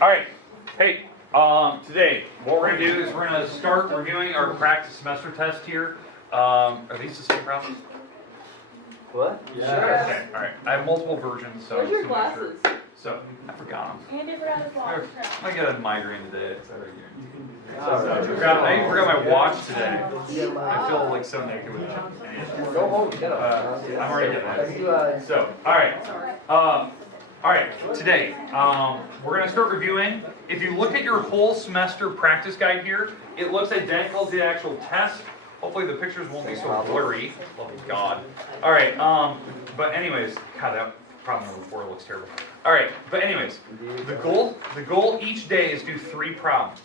All right. Hey, today what we're going to do is we're going to start reviewing our practice semester test here. Are these the same problems? What? Yeah. Sure. Okay. All right. I have multiple versions, so. Where's your just to make sure. glasses? So I forgot them. Andy forgot his watch. I got a migraine today. It's already here. Alright. I even forgot my watch today. I feel like so naked with that. Go home, get up. I'm already getting Let's that. do So, all right, today, we're gonna start reviewing. If you look at your whole semester practice guide here, it looks identical to the actual test. Hopefully the pictures won't be so blurry. Oh God. All right, but anyways, God, that problem number 4 looks terrible. All right, but anyways, the goal each day is do 3 problems.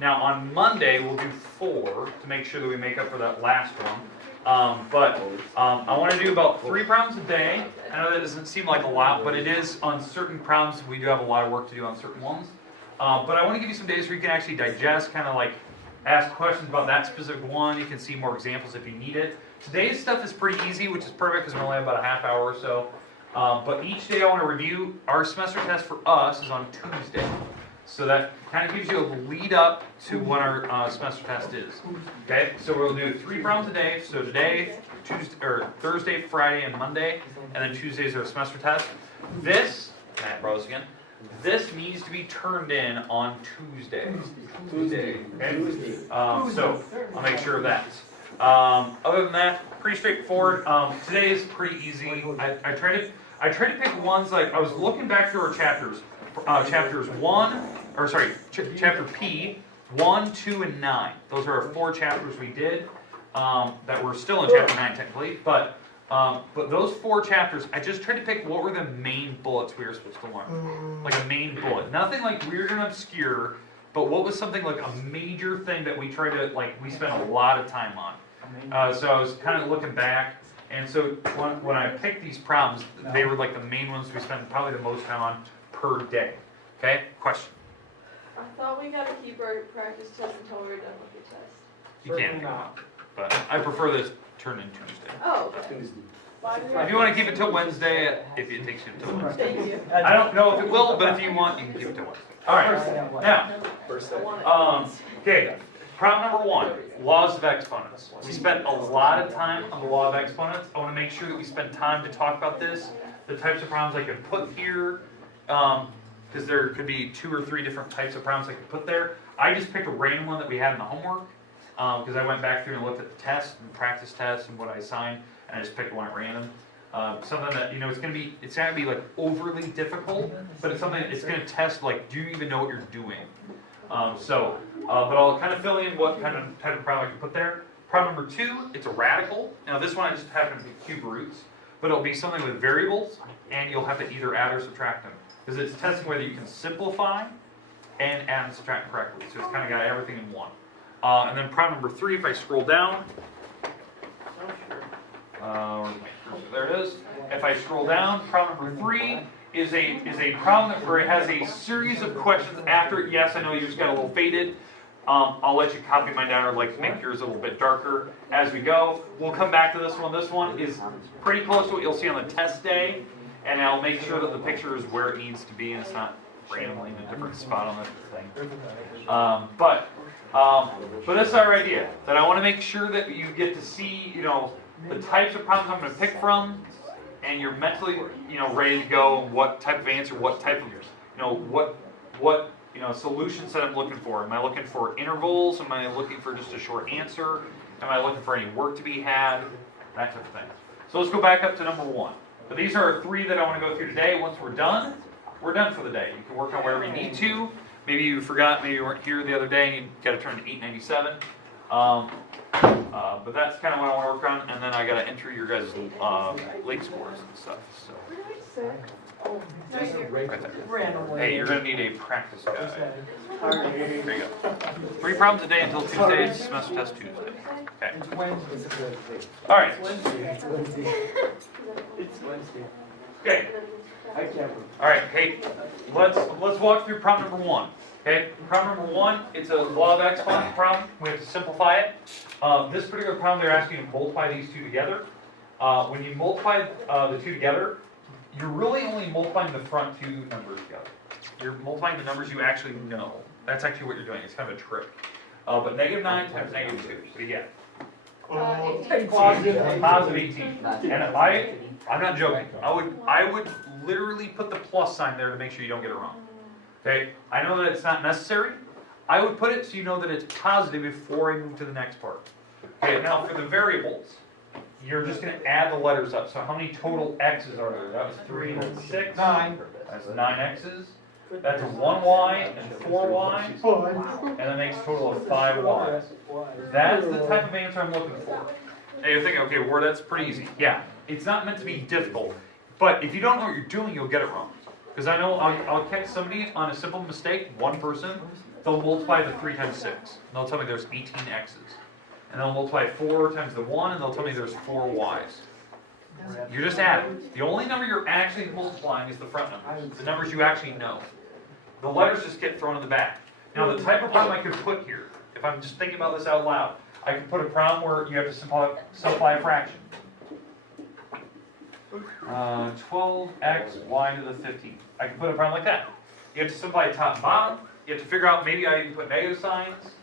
Now on Monday we'll do 4 to make sure that we make up for that last one. I want to do about 3 problems a day. I know that doesn't seem like a lot, but it is on certain problems. We do have a lot of work to do on certain ones. But I want to give you some days where you can actually digest, kind of like ask questions about that specific one. You can see more examples if you need it. Today's stuff is pretty easy, which is perfect because we only have about a half hour or so. But each day I want to review. Our semester test for us is on Tuesday. So that kind of gives you a lead up to what our semester test is. Okay, so we'll do 3 problems a day. So today, Tuesday, or Thursday, Friday, and Monday, and then Tuesday is our semester test. This, Matt Rose again. This needs to be turned in on Tuesday. Tuesday. Okay. So I'll make sure of that. Other than that, pretty straightforward. Today is pretty easy. I tried to pick ones like I was looking back through our chapters. Chapter P, 1, 2, and 9. Those are our 4 chapters we did that were still in chapter 9 technically. But those 4 chapters, I just tried to pick what were the main bullets we were supposed to learn. Like a main bullet. Nothing like weird and obscure, but what was something like a major thing that we tried to, like, we spent a lot of time on. So I was kind of looking back. And so when I picked these problems, they were like the main ones we spent probably the most time on per day. Okay? Question? I thought we got to keep our practice test until we're done with the test. You can, but I prefer this turn in Tuesday. Oh, okay. If you want to keep it till Wednesday, if it takes you till Wednesday. Thank you. I don't know if it will, but if you want, you can keep it till Wednesday. All right. Now, okay. Problem number 1, laws of exponents. We spent a lot of time on the law of exponents. I want to make sure that we spend time to talk about this, the types of problems I can put here, because there could be 2 or 3 different types of problems I could put there. I just picked a random one that we had in the homework, because I went back through and looked at the test and practice tests and what I assigned, and I just picked one at random. Something that, it's going to be like overly difficult, but it's something it's going to test, like, do you even know what you're doing? But I'll kind of fill in what kind of type of problem I can put there. Problem number 2, it's a radical. Now this one I just happen to be cube roots, but it'll be something with variables, and you'll have to either add or subtract them. Because it's testing whether you can simplify and add and subtract correctly. So it's kind of got everything in one. And then problem number 3, if I scroll down, there it is. If I scroll down, problem number 3 is a problem where it has a series of questions after it. Yes, I know yours got a little faded. I'll let you copy mine down or like make yours a little bit darker as we go. We'll come back to this one. This one is pretty close to what you'll see on the test day, and I'll make sure that the picture is where it needs to be and it's not randomly in a different spot on the thing. But this is our idea, that I want to make sure that you get to see, the types of problems I'm going to pick from, and you're mentally, ready to go. What type of answer? What type of, what solution set I'm looking for. Am I looking for intervals? Am I looking for just a short answer? Am I looking for any work to be had? That type of thing. So let's go back up to number 1. But these are 3 that I want to go through today. Once we're done for the day. You can work on wherever you need to. Maybe you forgot. Maybe you weren't here the other day and you got to turn to 897. But that's kind of what I want to work on, and then I got to enter your guys' lake scores and stuff. So. Right there. Hey, you're going to need a practice guide. There you go. 3 problems a day until Tuesday. Semester test Tuesday. Okay. All right. Okay. All right. Hey, let's walk through problem number 1. Okay, problem number 1, it's a law of exponents problem. We have to simplify it. This particular problem, they're asking you to multiply these 2 together. When you multiply the 2 together, you're really only multiplying the front 2 numbers together. You're multiplying the numbers you actually know. That's actually what you're doing. It's kind of a trick. But negative 9 times negative 2. What do you get? 18. Positive 18. And I'm not joking. I would literally put the plus sign there to make sure you don't get it wrong. Okay? I know that it's not necessary. I would put it so you know that it's positive before I move to the next part. Okay, now for the variables, you're just going to add the letters up. So how many total x's are there? That was 3 and 6. 9. That's 9 x's. That's a 1y and 4y. And that makes a total of 5 y's. That's the type of answer I'm looking for. Now you're thinking, okay, well, that's pretty easy. Yeah, it's not meant to be difficult. But if you don't know what you're doing, you'll get it wrong. Because I know I'll catch somebody on a simple mistake, one person, they'll multiply the 3 times 6. And they'll tell me there's 18 x's. And they'll multiply 4 times the 1, and they'll tell me there's 4 y's. You're just adding. The only number you're actually multiplying is the front numbers, the numbers you actually know. The letters just get thrown in the back. Now the type of problem I could put here, if I'm just thinking about this out loud, I could put a problem where you have to simplify a fraction. 12x y to the 15. I can put a problem like that. You have to simplify top and bottom. You have to figure out, maybe I even put negative signs,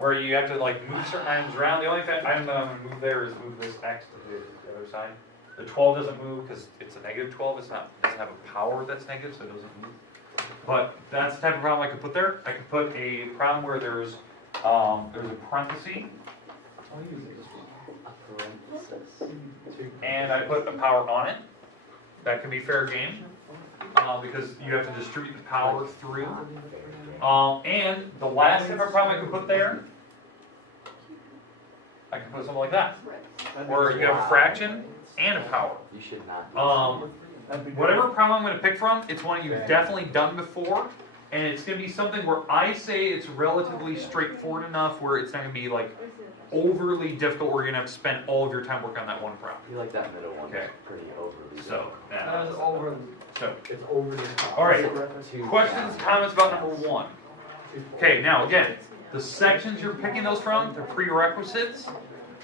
where you have to like move certain items around. The only item that I'm going to move there is move this x to the other side. The 12 doesn't move because it's a negative 12. It doesn't have a power that's negative, so it doesn't move. But that's the type of problem I could put there. I could put a problem where there's a parenthesis, and I put a power on it. That can be fair game because you have to distribute the power through. And the last type of problem I could put there, I can put something like that, where you have a fraction and a power. You should not. Whatever problem I'm going to pick from, it's one you've definitely done before, and it's going to be something where I say it's relatively straightforward enough where it's not going to be like overly difficult where you're going to have to spend all of your time working on that one problem. You like that middle one? Okay. It's pretty overly. So, That is over. so It's over the top. all right. Questions, comments about number 1? Okay, now again, the sections you're picking those from, the prerequisites.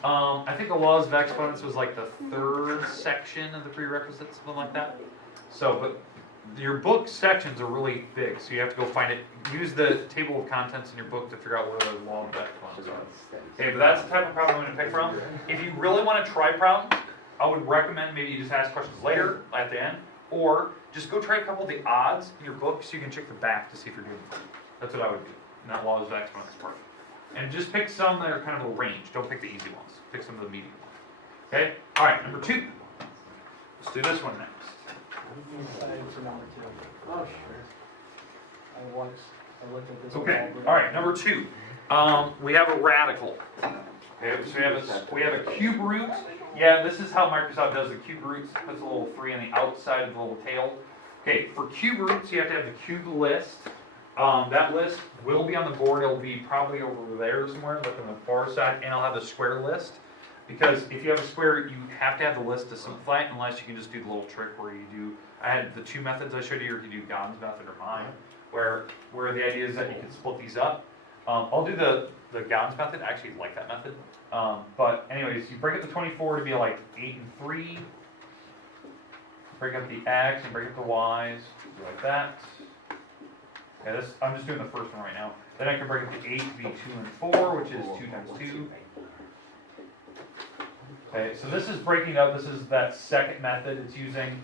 I think the laws of exponents was like the 3rd section of the prerequisites, something like that. So, but your book sections are really big, so you have to go find it. Use the table of contents in your book to figure out where the law of exponents are. Okay, but that's the type of problem I'm going to pick from. If you really want to try problems, I would recommend maybe you just ask questions later at the end, or just go try a couple of the odds in your book so you can check the back to see if you're doing it. That's what I would do. And that laws of exponents part. And just pick some that are kind of a range. Don't pick the easy ones. Pick some of the medium ones. Okay? All right, number 2. Let's do this one next. Oh, sure. I looked at this. Okay. All right, number 2. We have a radical. Okay, so we have a cube root. Yeah, this is how Microsoft does the cube roots. Puts a little 3 on the outside of the little tail. Okay, for cube roots, you have to have the cube list. That list will be on the board. It'll be probably over there somewhere, like on the far side, and I'll have the square list. Because if you have a square, you have to have the list to simplify it, unless you can just do the little trick where you do, I had the 2 methods I showed you, or you do God's method or mine, where the idea is that you can split these up. I'll do the God's method. I actually like that method. But anyways, you break up the 24 to be like 8 and 3. Break up the x and break up the y's, like that. Okay, I'm just doing the first one right now. Then I can break up the 8 to be 2 and 4, which is 2 times 2. Okay, so this is breaking up. This is that second method. It's using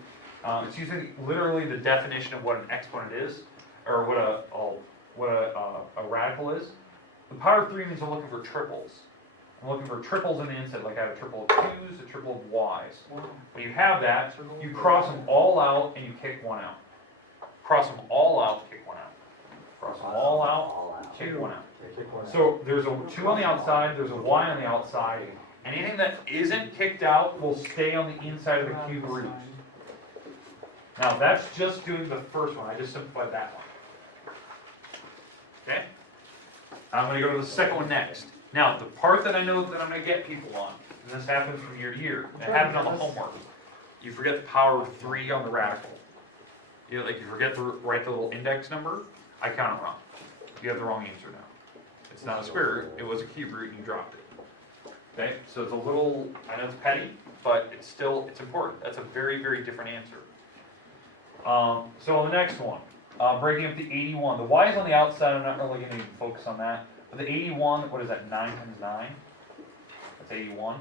literally the definition of what an exponent is, or what a radical is. The power of 3 means I'm looking for triples. I'm looking for triples in the inside, like I have a triple of 2's, a triple of y's. When you have that, you cross them all out and you kick one out. Cross them all out, kick one out. Cross them all out, kick one out. So there's a 2 on the outside, there's a y on the outside. Anything that isn't kicked out will stay on the inside of the cube root. Now that's just doing the first one. I just simplified that one. Okay? I'm going to go to the second one next. Now, the part that I know that I'm going to get people on, and this happens from year to year, it happened on the homework. You forget the power of 3 on the radical. You forget to write the little index number, I count it wrong. You have the wrong answer now. It's not a square root, it was a cube root and you dropped it. Okay, so it's a little, I know it's petty, but it's important. That's a very, very different answer. So on the next one, breaking up the 81. The y is on the outside. I'm not really going to focus on that. But the 81, what is that? 9 times 9. That's 81.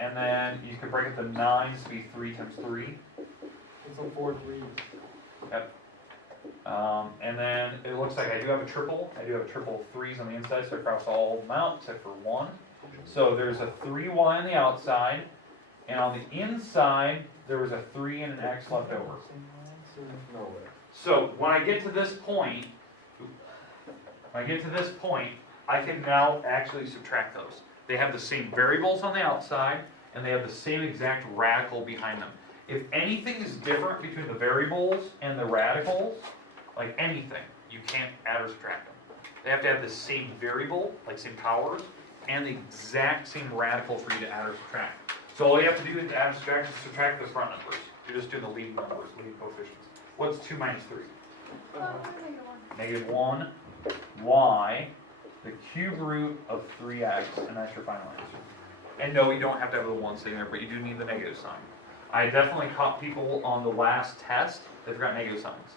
And then you could break up the 9s to be 3 times 3. It's a 4 3. Yep. And then it looks like I do have a triple. I do have a triple of 3s on the inside, so across all of them out except for 1. So there's a 3y on the outside, and on the inside there was a 3 and an x left over. So when I get to this point, I can now actually subtract those. They have the same variables on the outside, and they have the same exact radical behind them. If anything is different between the variables and the radicals, like anything, you can't add or subtract them. They have to have the same variable, like same powers, and the exact same radical for you to add or subtract. So all you have to do to add or subtract is subtract the front numbers. You're just doing the leading numbers, leading coefficients. What's 2 minus 3? Negative 1. Y, the cube root of 3x, and that's your final answer. And no, you don't have to have the 1 sitting there, but you do need the negative sign. I definitely caught people on the last test that forgot negative signs.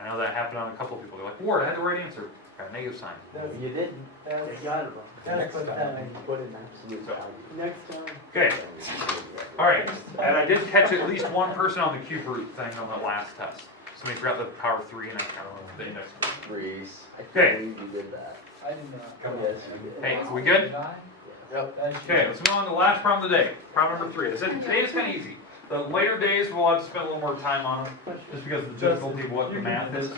I know that happened on a couple of people. They're like, Ward, I had the right answer. Got a negative sign. You didn't. That's, You got it wrong. that's what that means. Put in absolute value. Next time. Okay, alright. And I did catch at least one person on the cube root thing on the last test. Somebody forgot the power of 3 and I don't know the index. Reese, I Okay. can't believe you did that. I did not. Yes, you did. Hey, are we good? Did I? Yep. That's Okay, let's move on to the last problem of the day. Problem number 3. I said today is kind of easy. The later days we'll have to spend a little more time on them, just because of the difficulty of what the math is.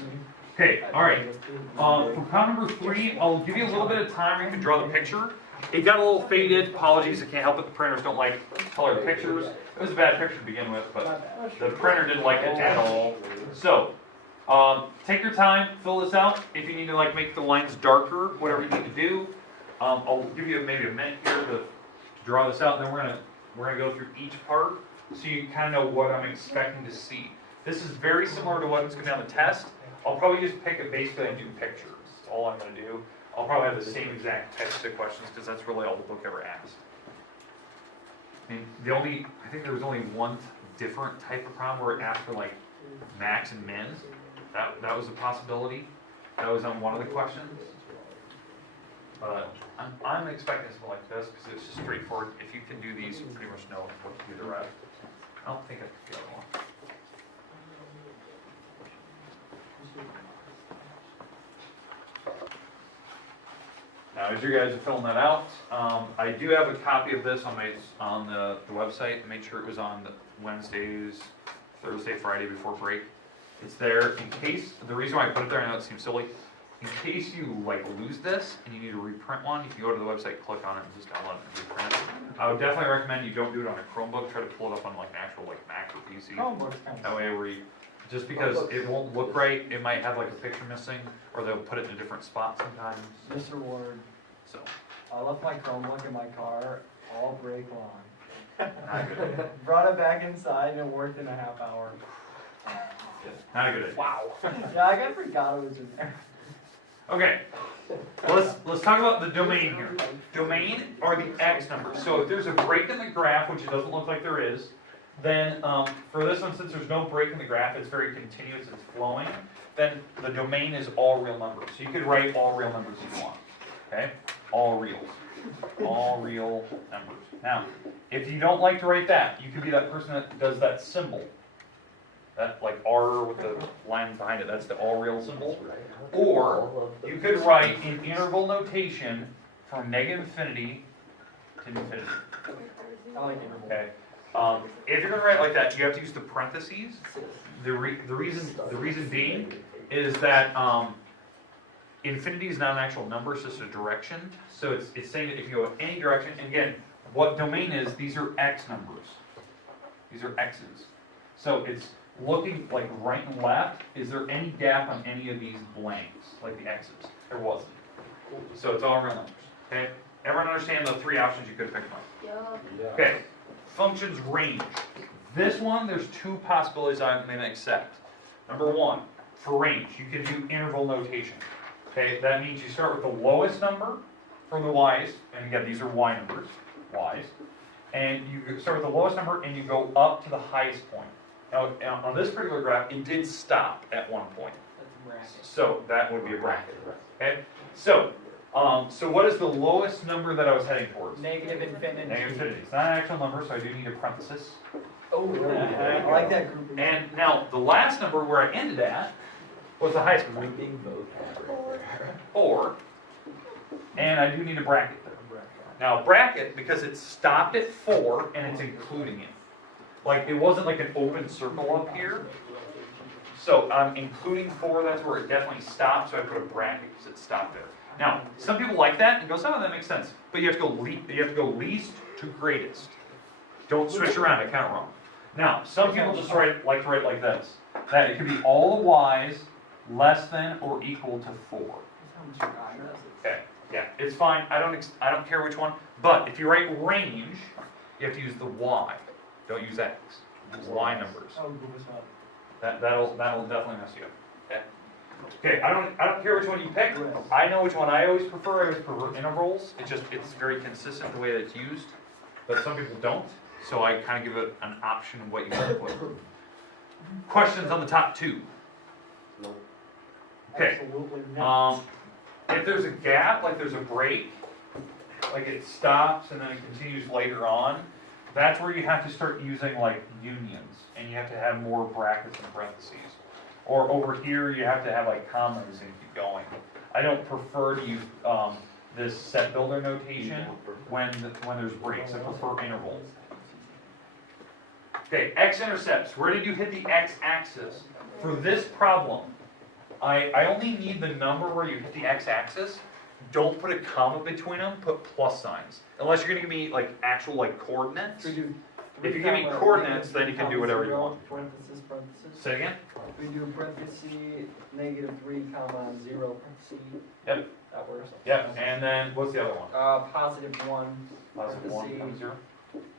Okay, alright. For problem number 3, I'll give you a little bit of time where you can draw the picture. It got a little faded. Apologies, I can't help it. The printers don't like colored pictures. It was a bad picture to begin with, but the printer didn't like it at all. So, take your time, fill this out. If you need to like make the lines darker, whatever you need to do. I'll give you maybe a minute here to draw this out, and then we're gonna go through each part so you kind of know what I'm expecting to see. This is very similar to what's gonna be on the test. I'll probably just pick it basically and do pictures. That's all I'm gonna do. I'll probably have the same exact types of questions because that's really all the book ever asked. I mean, I think there was only one different type of problem where it asked for like max and mins. That was a possibility. That was on one of the questions. But I'm expecting something like this because it's just straightforward. If you can do these, you pretty much know what to do the rest. I don't think I can get one. Now, as you guys are filling that out, I do have a copy of this on the website. I made sure it was on the Wednesdays, Thursday, Friday before break. It's there in case, the reason why I put it there, I know it seems silly, in case you like lose this and you need to reprint one, you can go to the website, click on it, and just download it and reprint it. I would definitely recommend you don't do it on a Chromebook. Try to pull it up on like an actual like Mac or PC. Chromebook's kind of. That way, just because it won't look right, it might have like a picture missing, or they'll put it in a different spot sometimes. Mr. Ward, So, I left my Chromebook in my car all break long. not a good idea. Brought it back inside and it worked in a half hour. Not a good idea. Wow. Yeah, I forgot it was in there. Okay, let's talk about the domain here. Domain are the x numbers. So if there's a break in the graph, which it doesn't look like there is, then for this one, since there's no break in the graph, it's very continuous, it's flowing, then the domain is all real numbers. So you could write all real numbers if you want, okay? All reals, all real numbers. Now, if you don't like to write that, you could be that person that does that symbol. That like R with the line behind it, that's the all real symbol. Or you could write in interval notation from negative infinity to infinity. I like interval. Okay. If you're gonna write like that, you have to use the parentheses. The reason being is that infinity is not an actual number, it's just a direction. So it's saying that if you go in any direction, and again, what domain is, these are x numbers. These are x's. So it's looking like right and left. Is there any gap on any of these blanks, like the x's? There wasn't. So it's all real numbers. Okay? Everyone understand the three options you could pick from? Yeah. Okay. Functions range. This one, there's two possibilities I'm going to accept. Number one, for range, you can do interval notation. Okay, that means you start with the lowest number for the y's, and again, these are y numbers, y's, and you start with the lowest number and you go up to the highest point. Now, on this particular graph, it did stop at one point. That's a bracket. So that would be a bracket. Okay? So what is the lowest number that I was heading towards? Negative infinity. Negative infinity. It's not an actual number, so I do need a parenthesis. Oh, I like that group. And now, the last number where I ended at was the highest point, Reading vocabulary. 4. And I do need a bracket there. Now, bracket, because it stopped at 4 and it's including it. Like, it wasn't like an open circle up here. So I'm including 4, that's where it definitely stopped, so I put a bracket because it stopped there. Now, some people like that and goes, oh, that makes sense. But you have to go least to greatest. Don't switch around, I count wrong. Now, some people just like to write like this. That it could be all the y's less than or equal to 4. Okay, yeah, it's fine. I don't care which one. But if you write range, you have to use the y. Don't use x. Use y numbers. Oh, Google Stop. That'll definitely mess you up. Okay. Okay, I don't care which one you pick. I know which one I always prefer. I always prefer intervals. It's very consistent the way that it's used. But some people don't. So I kind of give it an option of what you want to put. Questions on the top 2? Nope. Okay. Absolutely not. If there's a gap, like there's a break, like it stops and then it continues later on, that's where you have to start using like unions, and you have to have more brackets and parentheses. Or over here, you have to have like commas and keep going. I don't prefer to use this set builder notation when there's breaks. I prefer intervals. Okay, x-intercepts. Where did you hit the x-axis? For this problem, I only need the number where you hit the x-axis. Don't put a comma between them, put plus signs. Unless you're going to give me like actual like coordinates. If you give me coordinates, then you can do whatever you want. Parenthesis, parenthesis. Say it again? We do parenthesis, -3, comma, 0, parenthesis. Yep. That works. Yep, and then what's the other one? +1, Positive 1, parenthesis, 0.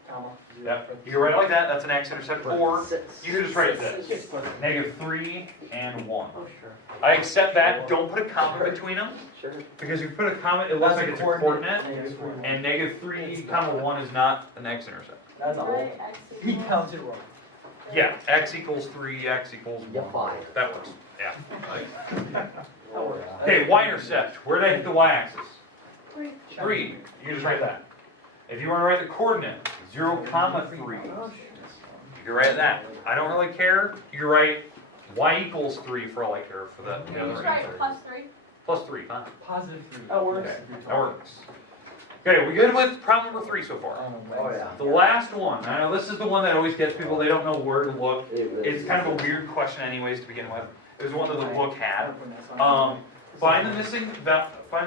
comma, 0. Yep, you can write it like that, that's an x-intercept. Or Six. you can just write this, -3 and 1. Oh, sure. I accept that, don't put a comma between them, Sure. because if you put a comma, it looks like it's a coordinate, -3. and -3, comma 1 is not an x-intercept. That's all. He counted wrong. Yeah, x equals 3, x equals Yeah, 1. 5. That works, yeah. That works. Okay, y-intercept, where did I hit the y-axis? 3. 3, you can just write that. If you want to write the coordinate, 0, comma 3, you can write that. I don't really care, you can write y equals 3 for all I care for the other Right, answer. +3. Plus 3, huh? +3. That works. Okay, that works. Okay, we good with problem number 3 so far? Oh, yeah. The last one, I know this is the one that always gets people, they don't know where to look. It's kind of a weird question anyways to begin with. It was one that the book had. Find the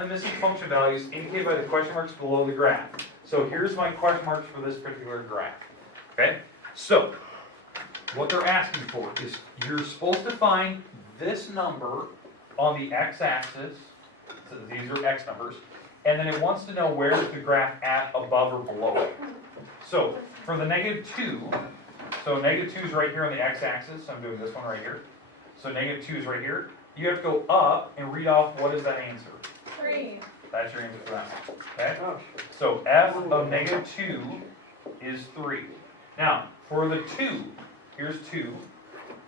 missing function values indicated by the question marks below the graph. So here's my question marks for this particular graph. Okay? So, what they're asking for is you're supposed to find this number on the x-axis, so these are x numbers, and then it wants to know where is the graph at above or below it. So, for the -2, so -2 is right here on the x-axis, so I'm doing this one right here. So -2 is right here. You have to go up and read off what is that answer. 3. That's your answer for that. Okay? So f of -2 is 3. Now, for the 2, here's 2.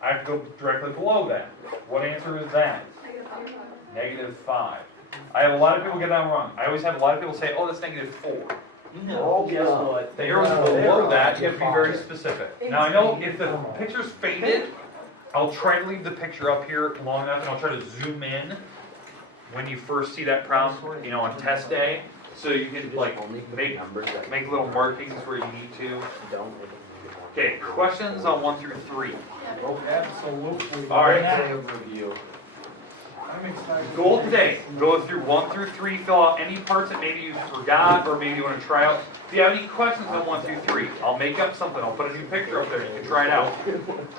I have to go directly below that. What answer is that? -5. I have a lot of people get that wrong. I always have a lot of people say, oh, that's -4. No, guess what? The arrows below that, you have to be very specific. Now, I know if the picture's faded, I'll try to leave the picture up here long enough, and I'll try to zoom in when you first see that problem, you know, on test day, so you can like make little markings where you need to. Okay, questions on 1 through 3. Oh, absolutely. All right. Review. I'm excited. Goal today, go through 1 through 3, fill out any parts that maybe you forgot or maybe you want to try out. If you have any questions on 1 through 3, I'll make up something, I'll put a new picture up there, you can try it out.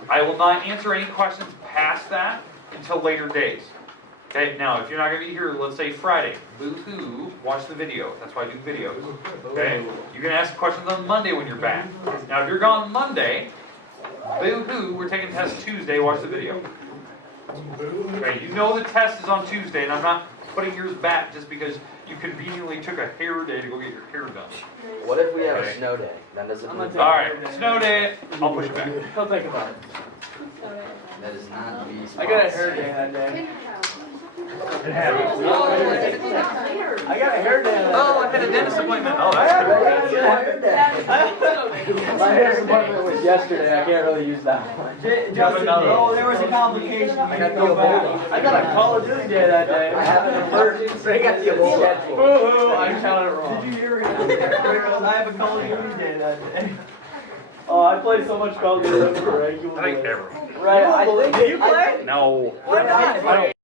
I will not answer any questions past that until later days. Okay, now if you're not going to be here, let's say Friday, boo-hoo, watch the video. That's why I do videos. Okay, you can ask questions on Monday when you're back. Now if you're gone Monday, boo-hoo, we're taking tests Tuesday, watch the video. Okay, you know the test is on Tuesday, and I'm not putting yours back just because you conveniently took a hair day to go get your hair done. What if we have Okay. a snow day? Then does it? All right, snow day, I'll push it back. He'll think about it. That is not the I got a hair day that day. It happens. I got a hair day. Oh, I had a dentist appointment. Oh, I that's had good. a hair day. My hair appointment was yesterday. I can't really use that one. Justin, oh, there was a complication. I got a Call of Duty day that day. I have an emergency. I got the Ebola. Boo-hoo, I counted it wrong. Did you hear it? I have a Call of Duty day that day. Oh, I played so much Call of Duty. I think everyone. Right. Did you play? No. Why not?